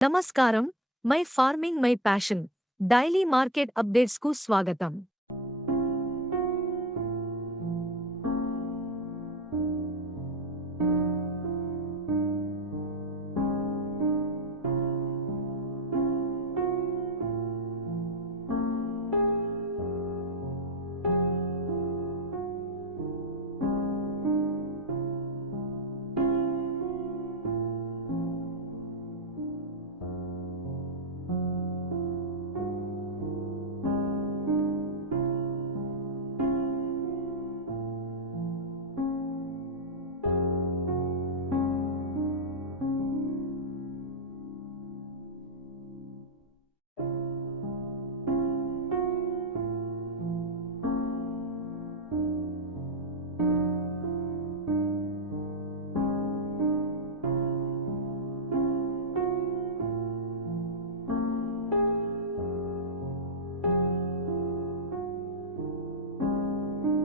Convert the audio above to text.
నమస్కారం. My farming my passion. Daily market అప్డేట్స్కు కు